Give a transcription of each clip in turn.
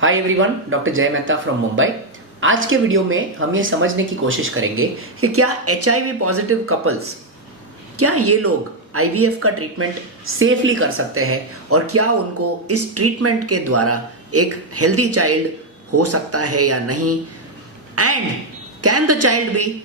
Hi everyone, doctor जय Mehta from Mumbai. आज के वीडियो में हम ये समझने की कोशिश करेंगे कि क्या HIV पॉजिटिव कपल्स, क्या ये लोग IVF का ट्रीटमेंट सेफली कर सकते हैं और क्या उनको इस ट्रीटमेंट के द्वारा एक हेल्दी चाइल्ड हो सकता है या नहीं, and can the child B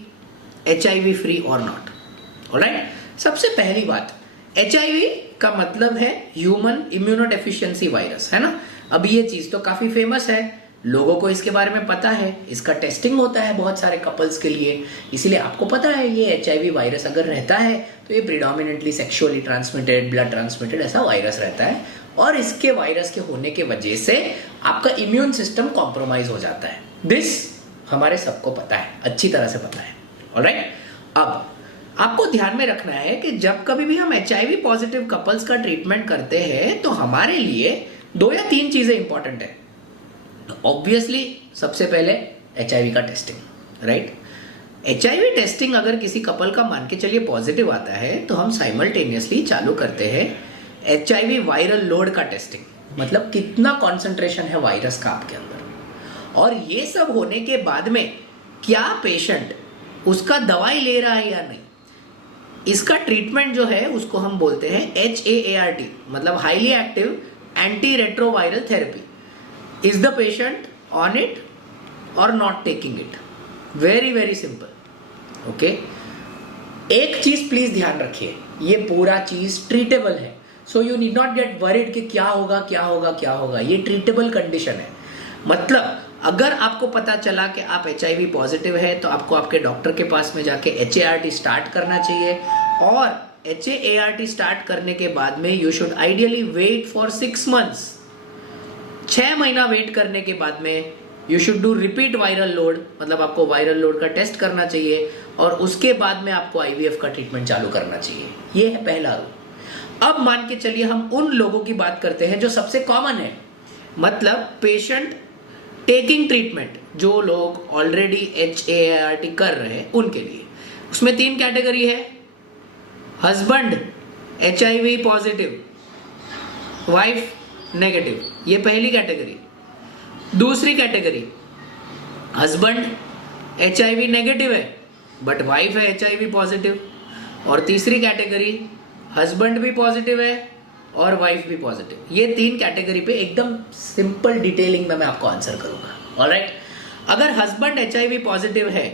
HIV free और नॉट। ऑलराइट, सबसे पहली बात, HIV का मतलब है ह्यूमन इम्यूनोडेफिशिएंसी वायरस, है ना। अब ये चीज तो काफी फेमस है, लोगों को इसके बारे में पता है, इसका टेस्टिंग होता है बहुत सारे कपल्स के लिए, इसीलिए आपको पता है ये HIV वायरस अगर रहता है तो ये predominantly sexually transmitted, blood transmitted ऐसा वायरस रहता है, और इसके वायरस के होने के वजह से आपका इम्यून सिस्टम कॉम्प्रोमाइज हो जाता है। दिस हमारे सबको पता है, अच्छी तरह से पता है। ऑलराइट, अब आपको ध्यान में रखना है कि जब कभी भी हम HIV पॉजिटिव कपल्स का ट्रीटमेंट करते हैं तो हमारे लिए 2 या 3 चीजें इंपॉर्टेंट है। ऑब्वियसली सबसे पहले HIV का टेस्टिंग, राइट। HIV टेस्टिंग अगर किसी कपल का मान के चलिए पॉजिटिव आता है तो हम साइमल्टेनियसली चालू करते हैं HIV वायरल लोड का टेस्टिंग, मतलब कितना कॉन्सेंट्रेशन है वायरस का आपके अंदर, और ये सब होने के बाद में क्या पेशेंट उसका दवाई ले रहा है या नहीं, इसका ट्रीटमेंट जो है उसको हम बोलते हैं HAART, मतलब highly active anti retroviral therapy. Is the patient on it और not taking it? Very very simple. Okay, एक चीज प्लीज ध्यान रखिए, ये पूरा चीज ट्रीटेबल है, so you need not gate worried कि क्या होगा क्या होगा क्या होगा। ये ट्रीटेबल कंडीशन है, मतलब अगर आपको पता चला कि आप HIV पॉजिटिव है तो आपको आपके डॉक्टर के पास में जाके HART स्टार्ट करना चाहिए, और HART स्टार्ट करने के बाद में you should ideally wait for 6 months. 6 महीना वेट करने के बाद में you should do repeat viral load, मतलब आपको वायरल लोड का टेस्ट करना चाहिए, और उसके बाद में आपको IVF का ट्रीटमेंट चालू करना चाहिए। ये है पहला रूल। अब मान के चलिए हम उन लोगों की बात करते हैं जो सबसे कॉमन है, मतलब पेशेंट टेकिंग ट्रीटमेंट, जो लोग ऑलरेडी HART कर रहे हैं उनके लिए। उसमें 3 कैटेगरी है, husband HIV positive, wife negative, ये पहली कैटेगरी। दूसरी कैटेगरी, हस्बैंड HIV नेगेटिव है बट वाइफ है HIV पॉजिटिव, और तीसरी कैटेगरी, हस्बैंड भी पॉजिटिव है और वाइफ भी पॉजिटिव। ये 3 कैटेगरी पे एकदम सिंपल डिटेलिंग में मैं आपको आंसर करूंगा। ऑलराइट, अगर हस्बैंड HIV पॉजिटिव है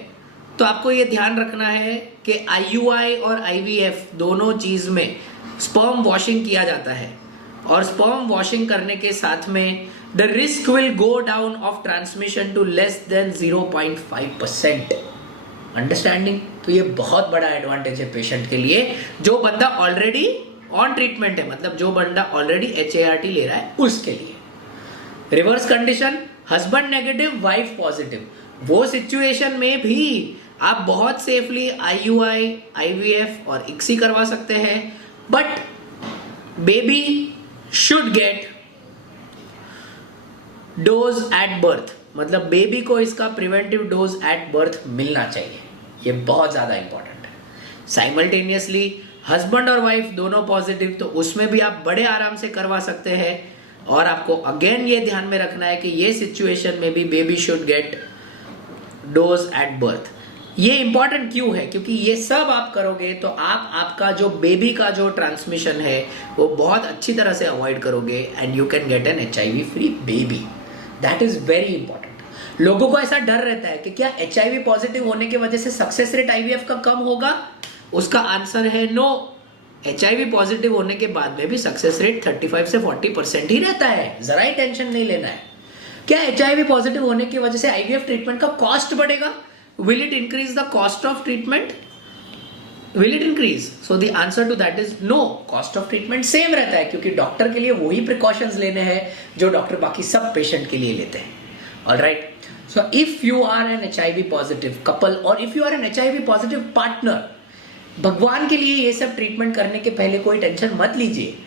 तो आपको ये ध्यान रखना है कि IUI और IVF दोनों चीज में स्पर्म वॉशिंग किया जाता है, और स्पर्म वॉशिंग करने के साथ में the risk will go down of transmission to less than 0.5%। Understanding? तो ये बहुत बड़ा एडवांटेज है पेशेंट के लिए, जो बंदा ऑलरेडी ऑन ट्रीटमेंट है, मतलब जो बंदा ऑलरेडी HART ले रहा है उसके लिए। Reverse condition, husband negative wife positive, वो सिचुएशन में भी आप बहुत सेफली IUI, IVF और ICSI करवा सकते हैं, but baby should get dose at birth, मतलब बेबी को इसका प्रिवेंटिव डोज एट बर्थ मिलना चाहिए। ये बहुत ज्यादा इंपॉर्टेंट है। साइमल्टेनियसली हस्बैंड और वाइफ दोनों पॉजिटिव, तो उसमें भी आप बड़े आराम से करवा सकते हैं, और आपको अगेन ये ध्यान में रखना है कि ये सिचुएशन में भी baby should get dose at birth. ये इंपॉर्टेंट क्यों है? क्योंकि ये सब आप करोगे तो आप आपका जो बेबी का जो ट्रांसमिशन है वो बहुत अच्छी तरह से अवॉइड करोगे, and you can get an HIV free baby. That is very important. लोगों को ऐसा डर रहता है कि क्या HIV पॉजिटिव होने की वजह से सक्सेस रेट IVF का कम होगा? उसका आंसर है नो। HIV पॉजिटिव होने के बाद में भी सक्सेस रेट 35 से 40% ही रहता है, जरा ही टेंशन नहीं लेना है। क्या HIV पॉजिटिव होने की वजह से IVF ट्रीटमेंट का कॉस्ट बढ़ेगा? Will it increase the cost of treatment? Will it increase? So the answer to that is no. Cost of treatment same रहता है, क्योंकि डॉक्टर के लिए वही प्रिकॉशंस लेने हैं जो डॉक्टर बाकी सब पेशेंट के लिए लेते हैं। Alright, so if you are an HIV positive couple और if you are an HIV positive partner, भगवान के लिए ये सब ट्रीटमेंट करने के पहले कोई टेंशन मत लीजिए।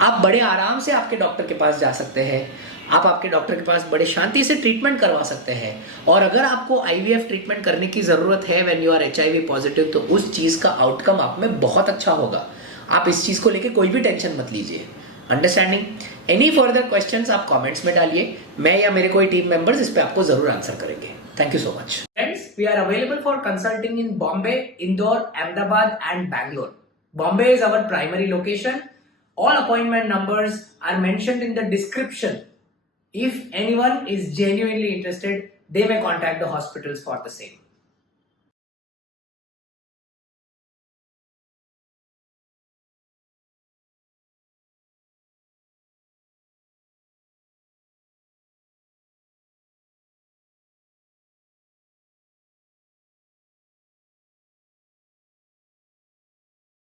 आप बड़े आराम से आपके डॉक्टर के पास जा सकते हैं, आप आपके डॉक्टर के पास बड़े शांति से ट्रीटमेंट करवा सकते हैं, और अगर आपको IVF ट्रीटमेंट करने की जरूरत है when you are HIV positive, तो उस चीज का आउटकम आप में बहुत अच्छा होगा। आप इस चीज को लेके कोई भी टेंशन मत लीजिए। अंडरस्टैंडिंग? एनी फर्दर क्वेश्चंस आप कमेंट्स में डालिए, मैं या मेरे कोई टीम मेंबर्स इस पे आपको जरूर आंसर करेंगे. Thank you so much. Friends, we are available for consulting in Bombay, Indore, Ahmedabad and Bangalore. Bombay is our primary location. All appointment numbers are mentioned in the description. If anyone is genuinely interested, they may contact the hospitals for the same.